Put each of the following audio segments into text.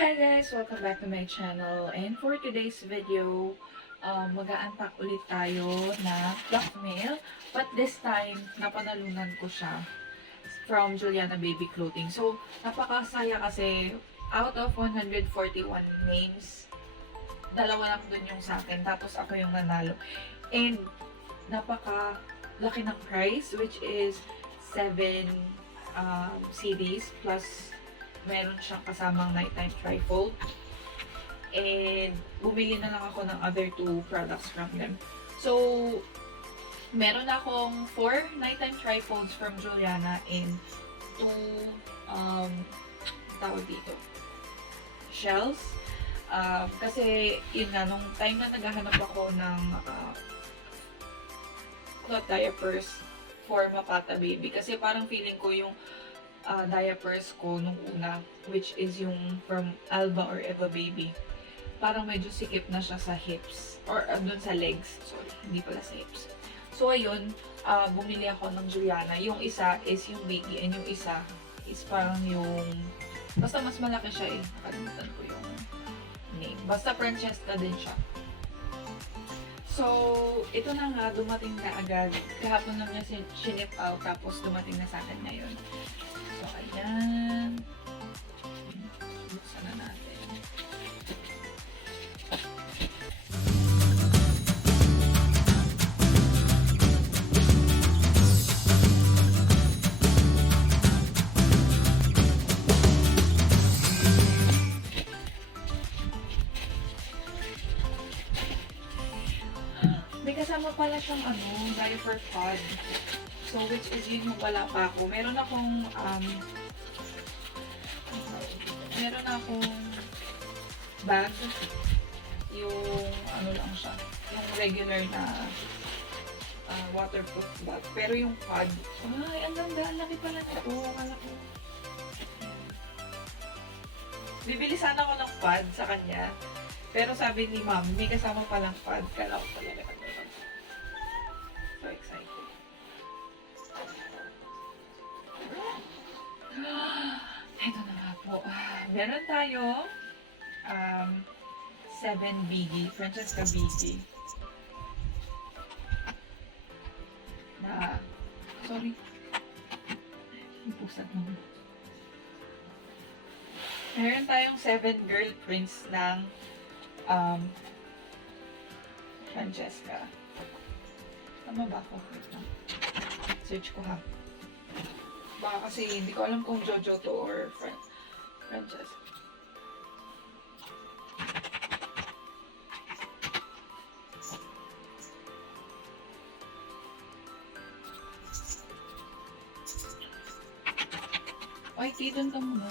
Hi guys! Welcome back to my channel. And for today's video, mag-a-unpack ulit tayo na Fluffmail. But this time, napanalunan ko siya from Juliana Baby Clothing. So, napakasaya kasi out of 141 names, dalawa lang dun yung sa akin. Tapos ako yung nanalo. And napaka-laki ng price, which is 7 CDs plus meron siyang kasamang nighttime trifold. And bumili na lang ako ng other two products from them. So, meron akong 4 nighttime trifolds from Juliana and 2 tawag dito, shells. Kasi yun nga, nung time na naghahanap ako ng cloth diapers for Mapata Baby. Kasi parang feeling ko yung diapers ko nung una, which is yung from Alba or Eva Baby, parang medyo sikip na siya sa hips or dun sa legs, sorry, hindi pala sa hips. So ayun, bumili ako ng Juliana. Yung isa is yung biggie and yung isa is parang yung basta mas malaki siya eh, nakalimutan ko yung name, basta Francheska din siya. So, ito na nga, dumating na agad. Kahapon lang niya sinip out, tapos dumating na sa akin ngayon. So, ayan. Buksan na natin. May kasama pala siyang diaper pod. So, which is yun yung wala pa ako. Meron akong bag. Yung lang siya. Yung regular na waterproof bag. Pero yung pod, ay, ang ganda. Ang laki pala nito. Akala ko. Bibili sana ako ng pod sa kanya. Pero sabi ni ma'am, may kasama palang pod. Kala ko talaga nagpapag. So excited. Ito na nga po. Meron tayo 7 biggie, Francheska biggie. Na, sorry. Ipusat naman. Meron tayong 7 girl prints ng Francheska. Tama ba ako? Search ko ha. Baka kasi hindi ko alam kung Jojo to or Francheska. Ay, titan ka muna.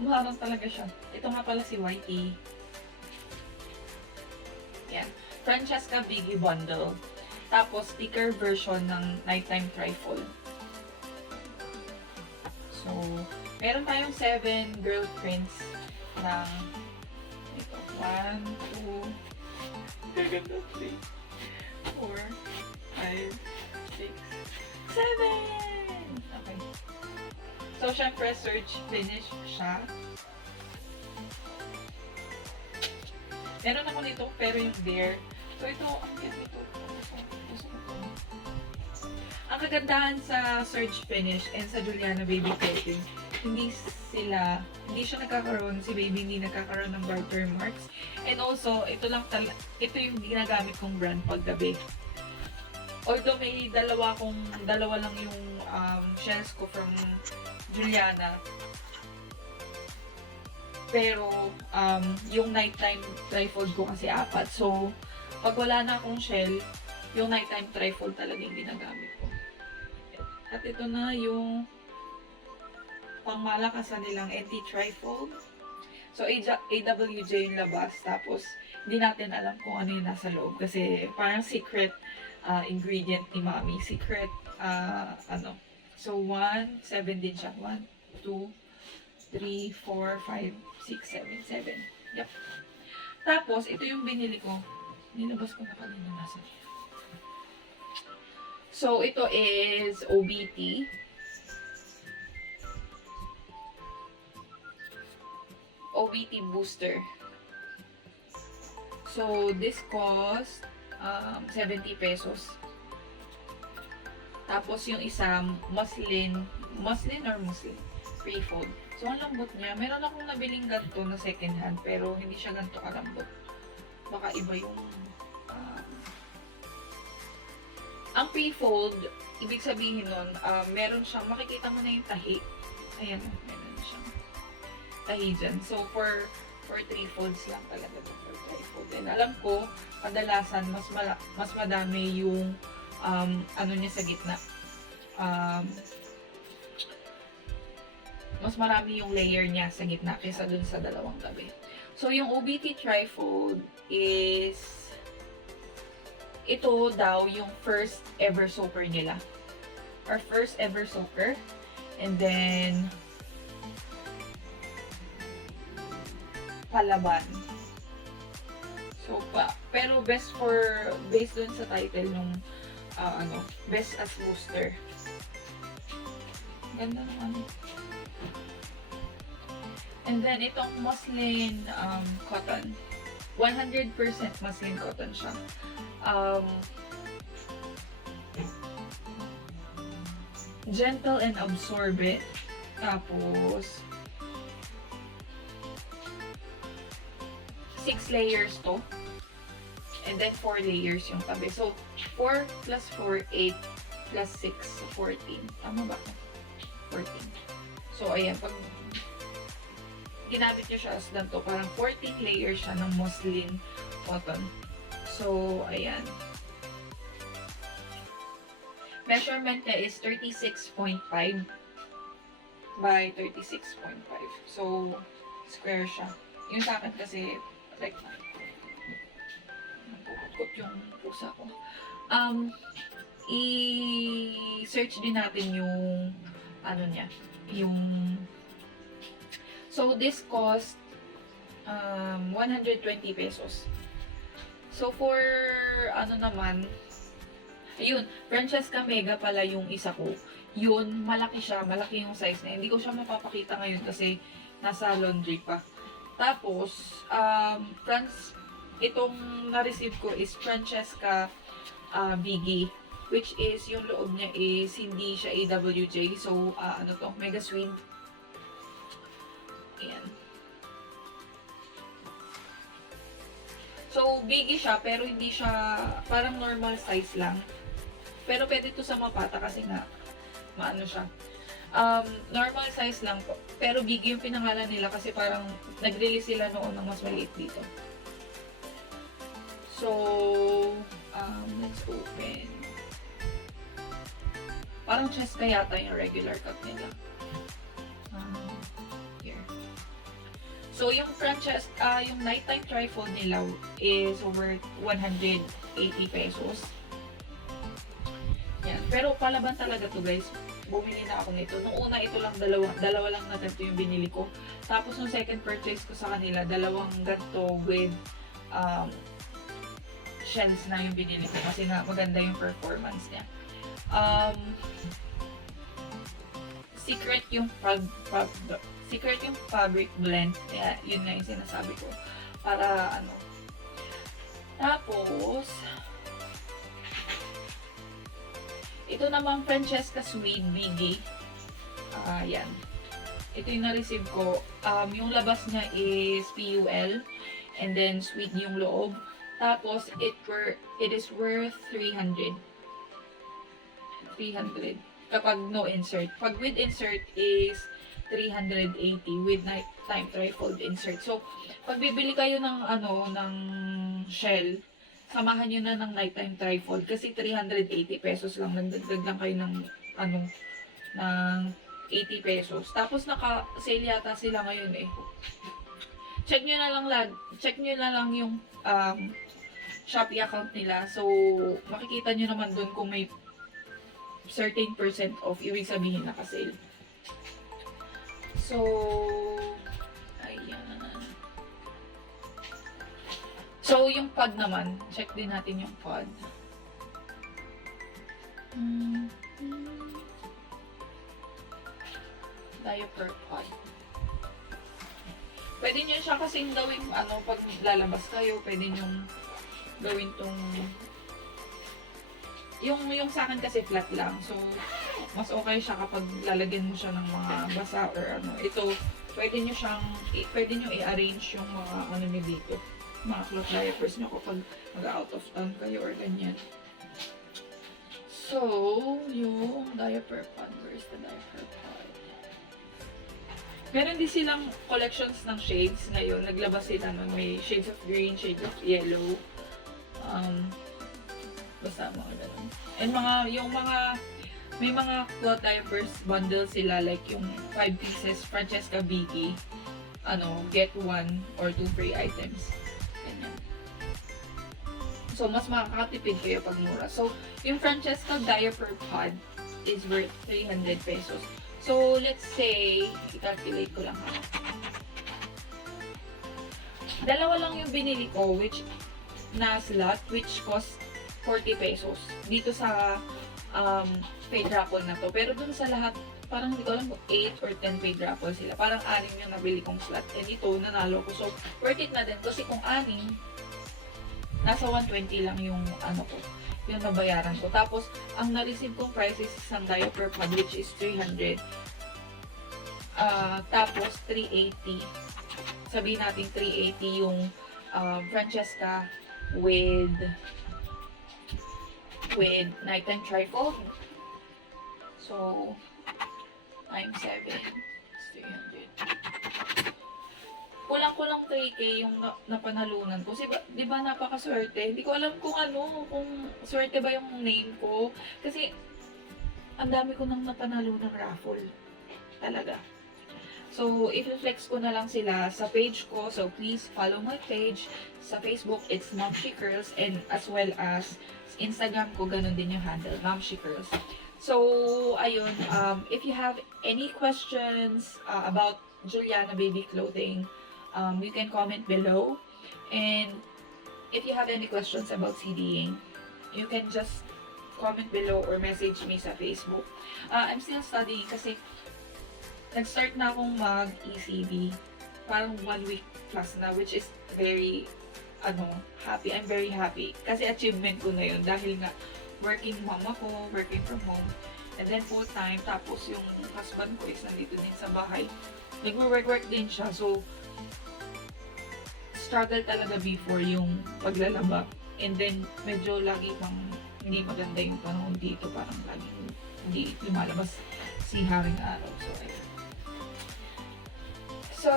Maharang talaga siya. Ito nga pala si YE. Yan. Francheska Biggie Bundle. Tapos, sticker version ng nighttime trifold. So, meron tayong 7 girl prints ng ito. 1, 2, gaganda 3, 4, 5, 6, 7! Okay. So, syempre, search finish siya. Meron ako nito, pero yung bare. So, ito, ang ganda nito. Ang kagandahan sa Surge Finish and sa Juliana Baby Clothing, hindi siya nagkakaroon, si Baby hindi nagkakaroon ng barter marks. And also, ito yung ginagamit kong brand paggabi. Although may dalawa lang yung shells ko from Juliana. Pero, yung nighttime trifold ko kasi 4. So, pag wala na akong shell, yung nighttime trifold talaga yung ginagamit ko. At ito na yung pangmalakasan nilang anti-trifold. So, AWJ yung labas. Tapos, hindi natin alam kung ano yung nasa loob. Kasi, parang secret ingredient ni Mami. Secret, So, 7 din siya. 1, 2, 3, 4, 5, 6, 7, 7. Yep. Tapos, ito yung binili ko. Nilabas ko na kanina nasa. So, ito is OBT. OBT booster. So, this cost 70 pesos. Tapos, yung isa, muslin or muslin? Pre-fold. So, ang lambot niya. Meron akong nabiling ganito na second hand, pero hindi siya ganito kalambot. Baka iba yung ang pre-fold, ibig sabihin nun, meron siyang, makikita mo na yung tahi. Ayan, meron siyang tahi dyan. So, for 3 folds lang talaga ito, for 3 folds. And alam ko, kadalasan, mas madami yung, ano niya sa gitna. Mas marami yung layer niya sa gitna kaysa dun sa dalawang tabi. So, yung OBT trifold is, ito daw yung first ever soaker nila. Or first ever soaker. And then, palaban. So, pero based dun sa title nung, best as booster. Ganda naman. And then, itong muslin cotton. 100% muslin cotton siya. Gentle and absorbent. Tapos, 6 layers to. And then, 4 layers yung tabi. So, 4 plus 4, 8 plus 6, 14. Tama ba? 14. So, ayan. Pag ginamit nyo siya as ganito, parang 14 layers siya ng muslin cotton. So, ayan. Measurement niya is 36.5 by 36.5. So, square siya. Yung sa akin kasi, like, napupukot yung pusa ko. I-search din natin yung, ano niya, yung, so, this cost 120 pesos. So, for, ano naman, ayun, Francheska Mega pala yung isa ko. Yun, malaki siya, malaki yung size na. Hindi ko siya mapapakita ngayon kasi nasa laundry pa. Tapos, itong na-receive ko is Francheska Biggie, which is, yung loob niya is, hindi siya AWJ. So, ano to, Mega Swing. Ayan. So, biggie siya, pero hindi siya, parang normal size lang. Pero pwede ito sa mapata kasi nga, maano siya. Normal size lang po. Pero biggie yung pinangalan nila kasi parang nag-release sila noon ng mas maliit dito. So, let's open. Parang Cheska yata yung regular cut nila. Here. So, yung Francheska, yung nighttime trifold nila is worth 180 pesos. Yan. Pero palaban talaga to guys. Bumili na ako nito. Nung una, ito lang, dalawa lang na ganito yung binili ko. Tapos, nung second purchase ko sa kanila, dalawang ganito with shells na yung binili ko kasi nga maganda yung performance niya. Secret yung fabric blend. Kaya, yun nga yung sinasabi ko. Para, ano. Tapos, ito naman Francheska Suede Biggie. Yan. Ito yung na-receive ko. Yung labas niya is PUL. And then, suede yung loob. Tapos, it is worth 300. 300. Kapag no insert. Pag with insert is 380 with nighttime trifold insert. So, pag bibili kayo ng ng shell, samahan nyo na ng nighttime trifold kasi 380 pesos lang. Nagdagdag lang kayo ng ng 80 pesos. Tapos naka-sale yata sila ngayon eh. Check nyo na lang yung Shopee account nila. So, makikita nyo naman dun kung may certain percent off, ibig sabihin naka-sale. So, ayan. So, yung pod naman, check din natin yung pod. diaper pod. Pwede nyo siya kasing gawin, pag lalabas kayo, pwede nyo gawin tong, yung sa akin kasi flat lang. So, mas okay siya kapag lalagyan mo siya ng mga basa or Ito, pwede nyo i-arrange yung mga nyo dito. Mga cloth diapers nyo kapag mag-out of town kayo or ganyan. So, yung diaper pod. Where's the diaper pod? Meron din silang collections ng shades ngayon. Naglabas sila nun. May shades of green, shades of yellow. Basta mga ganun. And may mga cloth diapers bundle sila. Like yung 5 pieces, Francheska Biggie. Get 1 or 2 free items. Ganyan. So, mas makakatipid kayo pag mura. So, yung Francheska diaper pod is worth 300 pesos. So, let's say, i-calculate ko lang ha. Dalawa lang yung binili ko, na slot, which cost 40 pesos. Dito sa paid raffle na to. Pero dun sa lahat, parang hindi ko alam kung 8 or 10 paid raffle sila. Parang 6 yung nabili kong slot. And ito, nanalo ko. So, worth it na din. Kasi kung 6, nasa 120 lang yung yung nabayaran ko. Tapos, ang na-receive kong price is isang diaper pod, which is 300. Tapos, 380. Sabihin natin 380 yung Francheska with nighttime trifold. So, times 7 is 300. Kulang-kulang 3K yung napanalunan ko. Di ba napakaswerte? Hindi ko alam kung swerte ba yung name ko. Kasi, ang dami ko nang napanalo ng raffle. Talaga. So, i-flex ko na lang sila sa page ko. So, please follow my page. Sa Facebook, it's momshicurls. And as well as Instagram ko, ganun din yung handle, momshicurls. So, ayun. If you have any questions about Juliana Baby Clothing, you can comment below. And if you have any questions about CDing, you can just comment below or message me sa Facebook. I'm still studying kasi nag-start na akong mag-ECB. Parang 1 week plus na, which is very, happy. I'm very happy. Kasi achievement ko na yun. Dahil nga, working mom ako, working from home. And then full-time. Tapos yung husband ko is nandito din sa bahay. Nag-work din siya. So, struggle talaga before yung paglalaba. And then, medyo lagi pang hindi maganda yung panahon dito. Parang lagi hindi lumalabas si haring araw. So,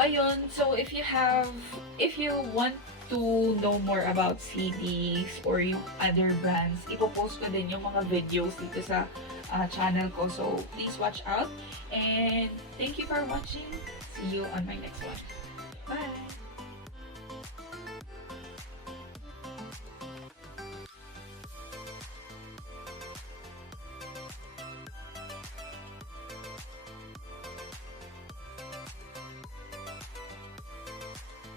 ayun. So, if you want to know more about CDs or yung other brands, ipopost ko din yung mga videos dito sa channel ko. So, please watch out. And thank you for watching. See you on my next one. Bye!